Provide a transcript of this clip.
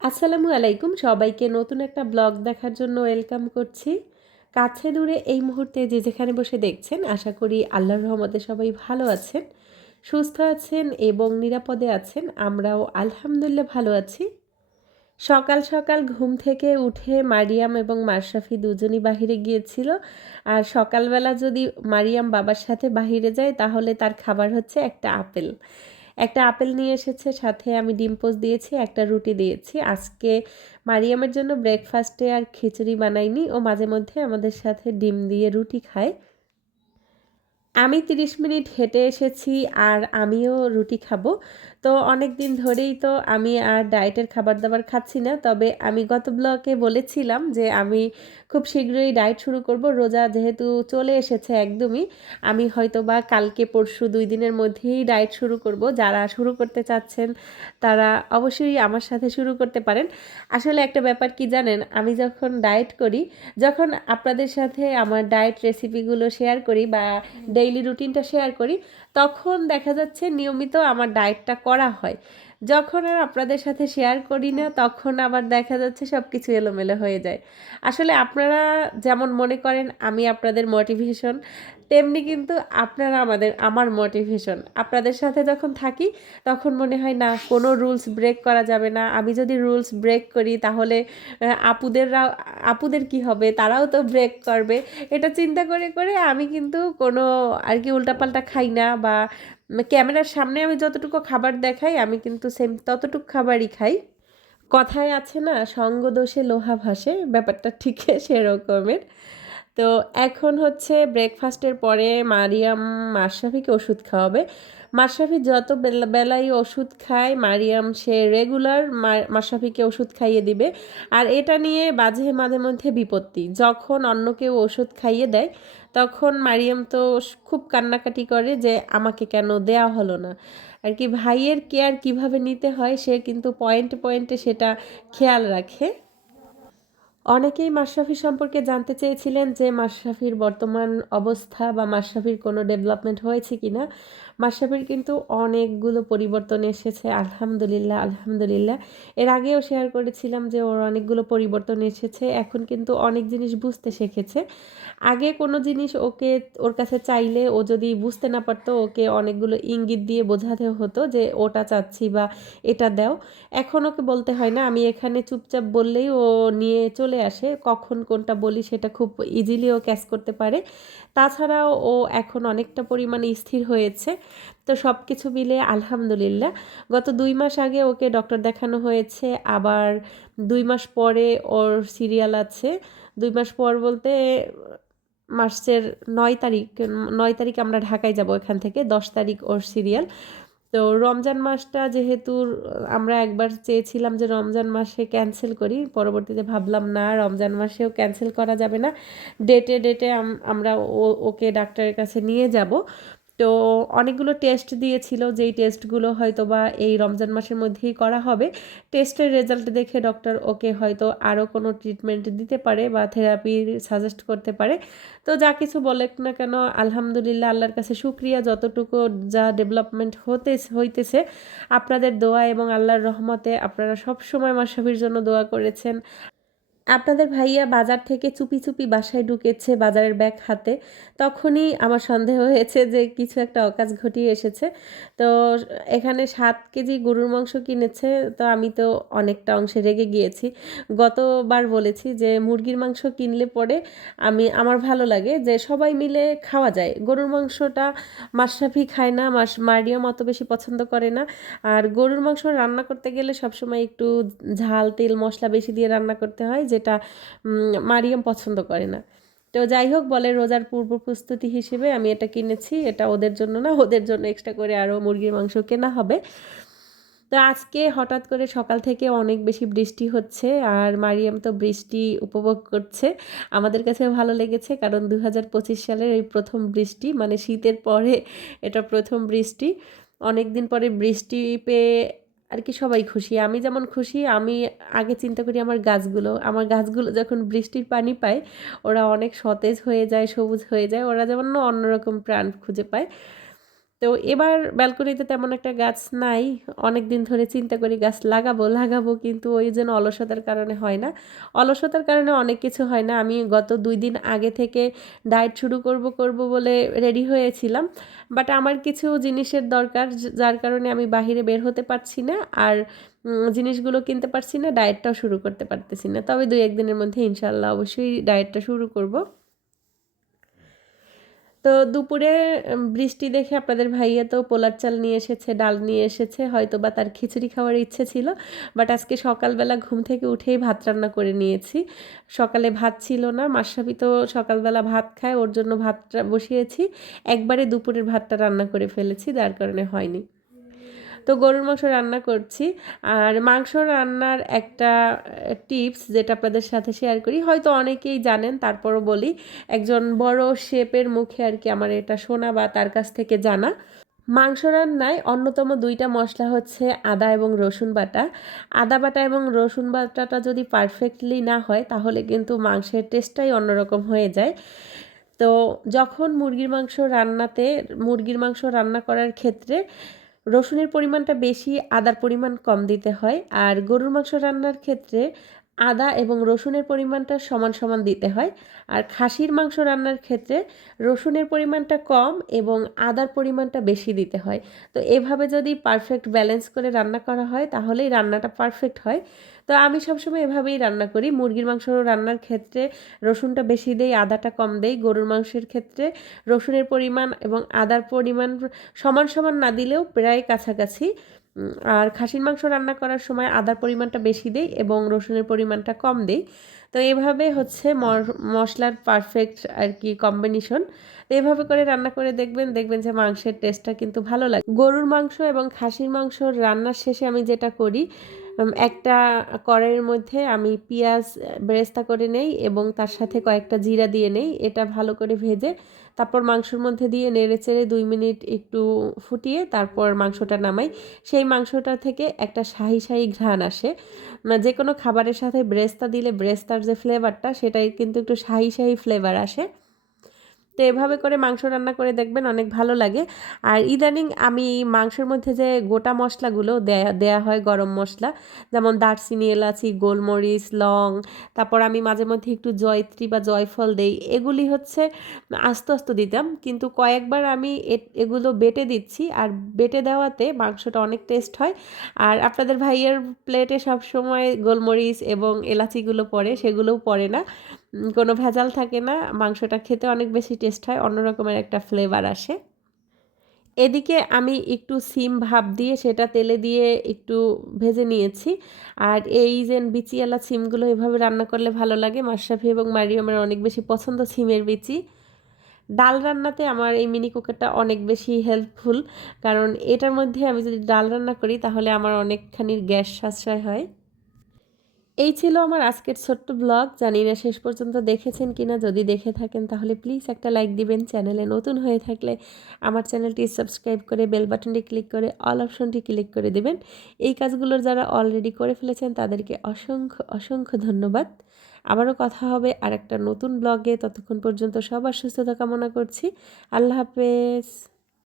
আসসালামু আলাইকুম। সবাইকে নতুন একটা ব্লগ দেখার জন্য ওয়েলকাম করছি। কাছে দূরে এই মুহূর্তে যে যেখানে বসে দেখছেন, আশা করি আল্লাহর রহমতে সবাই ভালো আছেন, সুস্থ আছেন এবং নিরাপদে আছেন। আমরাও আলহামদুলিল্লাহ ভালো আছি। সকাল সকাল ঘুম থেকে উঠে মারিয়াম এবং মাশরাফি দুজনই বাহিরে গিয়েছিল। আর সকালবেলা যদি মারিয়াম বাবার সাথে বাহিরে যায়, তাহলে তার খাবার হচ্ছে একটা আপেল। একটা আপেল নিয়ে এসেছে, সাথে আমি ডিম পোস দিয়েছি, একটা রুটি দিয়েছি। আজকে মারিয়ামের জন্য ব্রেকফাস্টে আর খিচুড়ি বানাইনি, ও মাঝে মধ্যে আমাদের সাথে ডিম দিয়ে রুটি খায়। আমি তিরিশ মিনিট হেঁটে এসেছি আর আমিও রুটি খাব। তো অনেক দিন ধরেই তো আমি আর ডায়েটের খাবার দাবার খাচ্ছি না। তবে আমি গত ব্লকে বলেছিলাম যে আমি খুব শীঘ্রই ডায়েট শুরু করব। রোজা যেহেতু চলে এসেছে একদমই আমি হয়তো বা কালকে পরশু দুই দিনের মধ্যেই ডায়েট শুরু করব। যারা শুরু করতে চাচ্ছেন তারা অবশ্যই আমার সাথে শুরু করতে পারেন। আসলে একটা ব্যাপার কি জানেন আমি যখন ডায়েট করি যখন আপনাদের সাথে আমার ডায়েট রেসিপিগুলো শেয়ার করি বা ডেইলি রুটিনটা শেয়ার করি তখন দেখা যাচ্ছে নিয়মিত আমার ডায়েটটা করা হয়। যখন আর আপনাদের সাথে শেয়ার করি না, তখন আবার দেখা যাচ্ছে সব কিছু এলোমেলো হয়ে যায়। আসলে আপনারা যেমন মনে করেন, আমি আপনাদের মোটিভেশন তেমনি কিন্তু আপনারা আমাদের, আমার মোটিভেশন আপনাদের সাথে যখন থাকি, তখন মনে হয়, না, কোনো রুলস ব্রেক করা যাবে না। আমি যদি রুলস ব্রেক করি, তাহলে আপুদেররা, আপুদের কি হবে? তারাও তো ব্রেক করবে। এটা চিন্তা করে করে আমি কিন্তু কোনো আর কি উল্টাপাল্টা খাই না বা ক্যামেরার সামনে আমি যতটুকু খাবার দেখাই, আমি কিন্তু সেম ততটুকু খাবারই খাই। কথায় আছে না, সঙ্গ দোষে লোহা ভাসে, ব্যাপারটা ঠিক সেরকমের। তো এখন হচ্ছে ব্রেকফাস্টের পরে মারিয়াম মাশরাফিকে ওষুধ খাওয়াবে। মাশরাফি যত বেলাই ওষুধ খায়, মারিয়াম সে রেগুলার মাশরাফিকে ওষুধ খাইয়ে দিবে। আর এটা নিয়ে বাজে মাঝে মধ্যে বিপত্তি। যখন অন্য কেউ ওষুধ খাইয়ে দেয় তখন মারিয়াম তো খুব কান্নাকাটি করে যে আমাকে কেন দেয়া হলো না। আর কি ভাইয়ের কেয়ার কীভাবে নিতে হয় সে কিন্তু পয়েন্ট পয়েন্টে সেটা খেয়াল রাখে। অনেকেই মাশরাফি সম্পর্কে জানতে চেয়েছিলেন যে মাশরাফির বর্তমান অবস্থা বা মাশরাফির কোনো ডেভেলপমেন্ট হয়েছে কি না মাশরাফির কিন্তু অনেকগুলো পরিবর্তন এসেছে, আলহামদুলিল্লাহ আলহামদুলিল্লাহ। এর আগেও শেয়ার করেছিলাম যে ওর অনেকগুলো পরিবর্তন এসেছে, এখন কিন্তু অনেক জিনিস বুঝতে শিখেছে। আগে কোনো জিনিস ওকে, ওর কাছে চাইলে ও যদি বুঝতে না পারতো, ওকে অনেকগুলো ইঙ্গিত দিয়ে বোঝাতে হতো যে ওটা চাচ্ছি বা এটা দাও। এখন ওকে বলতে হয় না, আমি এখানে চুপচাপ বললেই ও নিয়ে চলে আসে, কখন কোনটা বলি সেটা খুব ইজিলি ও ক্যাচ করতে পারে। তাছাড়াও ও এখন অনেকটা পরিমাণে স্থির হয়েছে। তো সব কিছু মিলে আলহামদুলিল্লাহ। গত দুই মাস আগে ওকে ডক্টর দেখানো হয়েছে, আবার দুই মাস পরে ওর সিরিয়াল আছে। দুই মাস পর বলতে মার্চের নয় তারিখ নয় তারিখ আমরা ঢাকায় যাব এখান থেকে, দশ তারিখ ওর সিরিয়াল তো রমজান মাসটা যেহেতু আমরা একবার চেয়েছিলাম যে রমজান মাসে ক্যান্সেল করি, পরবর্তীতে ভাবলাম না, রমজান মাসেও ক্যান্সেল করা যাবে না। ডেটে ডেটে আমরা ওকে ডাক্তারের কাছে নিয়ে যাব। তো অনেকগুলো টেস্ট দিয়েছিল, যেই টেস্টগুলো হয়তো বা এই রমজান মাসের মধ্যেই করা হবে। টেস্টের রেজাল্ট দেখে ডক্টর ওকে হয়তো আরও কোনো ট্রিটমেন্ট দিতে পারে বা থেরাপি সাজেস্ট করতে পারে। তো যা কিছু বলে না কেন, আলহামদুলিল্লাহ আল্লাহর কাছে সুক্রিয়া যতটুকু যা ডেভেলপমেন্ট হতে, হইতেছে, আপনাদের দোয়া এবং আল্লাহর রহমতে আপনারা সবসময় মাসাফির জন্য দোয়া করেছেন। আপনাদের ভাইয়া বাজার থেকে চুপি চুপি বাসায় ঢুকেছে বাজারের ব্যাগ হাতে। তখনই আমার সন্দেহ হয়েছে যে কিছু একটা অকাজ ঘটিয়ে এসেছে। তো এখানে সাত কেজি গরুর মাংস কিনেছে। তো আমি তো অনেকটা অংশে রেগে গিয়েছি। গতবার বলেছি যে মুরগির মাংস কিনলে পরে আমি, আমার ভালো লাগে যে সবাই মিলে খাওয়া যায়। গরুর মাংসটা মাশরাফি খায় না মাস মারিয়াম অত বেশি পছন্দ করে না। আর গরুর মাংস রান্না করতে গেলে সবসময় একটু ঝাল, তেল, মশলা বেশি দিয়ে রান্না করতে হয়, যে যেটা মারিয়াম পছন্দ করে না। তো যাই হোক, বলে রোজার পূর্ব প্রস্তুতি হিসেবে আমি এটা কিনেছি, এটা ওদের জন্য না, ওদের জন্য এক্সট্রা করে আরও মুরগির মাংস কেনা হবে। তো আজকে হঠাৎ করে সকাল থেকে অনেক বেশি বৃষ্টি হচ্ছে, আর মারিয়াম তো বৃষ্টি উপভোগ করছে। আমাদের কাছে ভালো লেগেছে, কারণ দু হাজার পঁচিশ সালের এই প্রথম বৃষ্টি মানে শীতের পরে এটা প্রথম বৃষ্টি। অনেক দিন পরে বৃষ্টি পেয়ে আর কি সবাই খুশি। আমি যেমন খুশি, আমি আগে চিন্তা করি আমার গাছগুলো আমার গাছগুলো যখন বৃষ্টির পানি পায়, ওরা অনেক সতেজ হয়ে যায়, সবুজ হয়ে যায়, ওরা যেমন অন্যরকম প্রাণ খুঁজে পায়। তো এবার ব্যালকনিতে তেমন একটা গাছ নাই। অনেক দিন ধরে চিন্তা করি গাছ লাগাবো লাগাবো, কিন্তু ওই যেন অলসতার কারণে হয় না। অলসতার কারণে অনেক কিছু হয় না। আমি গত দুই দিন আগে থেকে ডায়েট শুরু করব করব বলে রেডি হয়েছিলাম। বাট আমার কিছু জিনিসের দরকার যার কারণে আমি বাহিরে বের হতে পারছি না আর জিনিসগুলো কিনতে পারছি না, ডায়েটটাও শুরু করতে পারতেছি না। তবে দুই একদিনের মধ্যে ইনশাল্লাহ অবশ্যই ডায়েটটা শুরু করব। তো দুপুরে বৃষ্টি দেখে আপনাদের ভাইয়া তো পোলার চাল নিয়ে এসেছে, ডাল নিয়ে এসেছে হয়তো বা তার খিচুড়ি খাওয়ার ইচ্ছে ছিল বাট আজকে সকালবেলা ঘুম থেকে উঠেই ভাত রান্না করে নিয়েছি। সকালে ভাত ছিল না মাসাবি তো সকালবেলা ভাত খায়, ওর জন্য ভাতটা বসিয়েছি, একবারে দুপুরের ভাতটা রান্না করে ফেলেছি, যার কারণে হয়নি। তো গরুর মাংস রান্না করছি। আর মাংস রান্নার একটা টিপস যেটা আপনাদের সাথে শেয়ার করি, হয়তো অনেকেই জানেন, তারপরও বলি, একজন বড় শেপের মুখে আর কি আমার এটা শোনা বা তার কাছ থেকে জানা। মাংস রান্নায় অন্যতম দুইটা মশলা হচ্ছে আদা এবং রসুন বাটা। আদা বাটা এবং রসুন বাটাটা যদি পারফেক্টলি না হয়, তাহলে কিন্তু মাংসের টেস্টটাই অন্যরকম হয়ে যায়। তো যখন মুরগির মাংস রান্নাতে, মুরগির মাংস রান্না করার ক্ষেত্রে রসুনের পরিমাণটা বেশি আদার পরিমাণ কম দিতে হয়। আর গরুর মাংস রান্নার ক্ষেত্রে আদা এবং রসুনের পরিমাণটা সমান সমান দিতে হয়। আর খাসির মাংস রান্নার ক্ষেত্রে রসুনের পরিমাণটা কম এবং আদার পরিমাণটা বেশি দিতে হয়। তো এভাবে যদি পারফেক্ট ব্যালেন্স করে রান্না করা হয়, তাহলেই রান্নাটা পারফেক্ট হয়। তো আমি সবসময় এভাবেই রান্না করি। মুরগির মাংস রান্নার ক্ষেত্রে রসুনটা বেশি দেই, আদাটা কম দেই। গরুর মাংসের ক্ষেত্রে রসুনের পরিমাণ এবং আদার পরিমাণ সমান সমান না দিলেও প্রায় কাছাকাছি। আর খাসির মাংস রান্না করার সময় আদার পরিমাণটা বেশি দেই এবং রসুনের পরিমাণটা কম দেই। তো এভাবে হচ্ছে মশলার পারফেক্ট আর কি কম্বিনেশন তো এভাবে করে রান্না করে দেখবেন দেখবেন যে মাংসের টেস্টটা কিন্তু ভালো লাগে। গরুর মাংস এবং খাসির মাংস রান্নার শেষে আমি যেটা করি একটা কড়াইয়ের মধ্যে আমি পেঁয়াজ বেরেস্তা করে নেই এবং তার সাথে কয়েকটা জিরা দিয়ে নেই। এটা ভালো করে ভেজে তারপর মাংসর মধ্যে দিয়ে নেড়ে চেড়ে দুই মিনিট একটু ফুটিয়ে তারপর মাংসটা নামাই। সেই মাংসটা থেকে একটা শাহি শাহি ঘ্রাণ আসে। যে কোনো খাবারের সাথে ব্রেস্তা দিলে ব্রেস্তার যে ফ্লেভারটা সেটাই কিন্তু একটু শাহি শাহি ফ্লেভার আসে। তো এভাবে করে মাংস রান্না করে দেখবেন অনেক ভালো লাগে। আর ইদানিং আমি মাংসের মধ্যে যে গোটা মশলাগুলো দেয়া দেয়া হয় গরম মশলা, যেমন দারচিনি, এলাচি, গোলমরিচ, লং, তারপর আমি মাঝে মধ্যে একটু জয়ত্রী বা জয়ফল দেই, এগুলি হচ্ছে আস্তে আস্তে দিতাম। কিন্তু কয়েকবার আমি এগুলো বেটে দিচ্ছি আর বেটে দেওয়াতে মাংসটা অনেক টেস্ট হয়। আর আপনাদের ভাইয়ের প্লেটে সবসময় গোলমরিচ এবং এলাচিগুলো পড়ে, সেগুলোও পড়ে না। কোনো ভেজাল থাকে না, মাংসটা খেতে অনেক বেশি টেস্ট হয় অন্যরকমের একটা ফ্লেভার আসে। এদিকে আমি একটু সিম ভাপ দিয়ে সেটা তেলে দিয়ে একটু ভেজে নিয়েছি। আর এই যে বিচিওয়ালা সিমগুলো এভাবে রান্না করলে ভালো লাগে, মাশরাফি এবং মারিয়ামের অনেক বেশি পছন্দ সিমের বিচি। ডাল রান্নাতে আমার এই মিনি কুকারটা অনেক বেশি হেল্পফুল কারণ এটার মধ্যে আমি যদি ডাল রান্না করি তাহলে আমার অনেকখানি গ্যাস সাশ্রয় হয়। এই ছিল আমার আজকের ছোট্ট ব্লগ। জানি না শেষ পর্যন্ত দেখেছেন কিনা, যদি দেখে থাকেন তাহলে প্লিজ একটা লাইক দিবেন চ্যানেলে নতুন হয়ে থাকলে আমার চ্যানেলটি সাবস্ক্রাইব করে বেল বাটনটি ক্লিক করে অল অপশনটি ক্লিক করে দেবেন। এই কাজগুলোর যারা অলরেডি করে ফেলেছেন তাদেরকে অসংখ্য অসংখ্য ধন্যবাদ। আবারও কথা হবে আর একটা নতুন ব্লগে। ততক্ষণ পর্যন্ত সবার সুস্থতা কামনা করছি। আল্লাহ হাফেজ।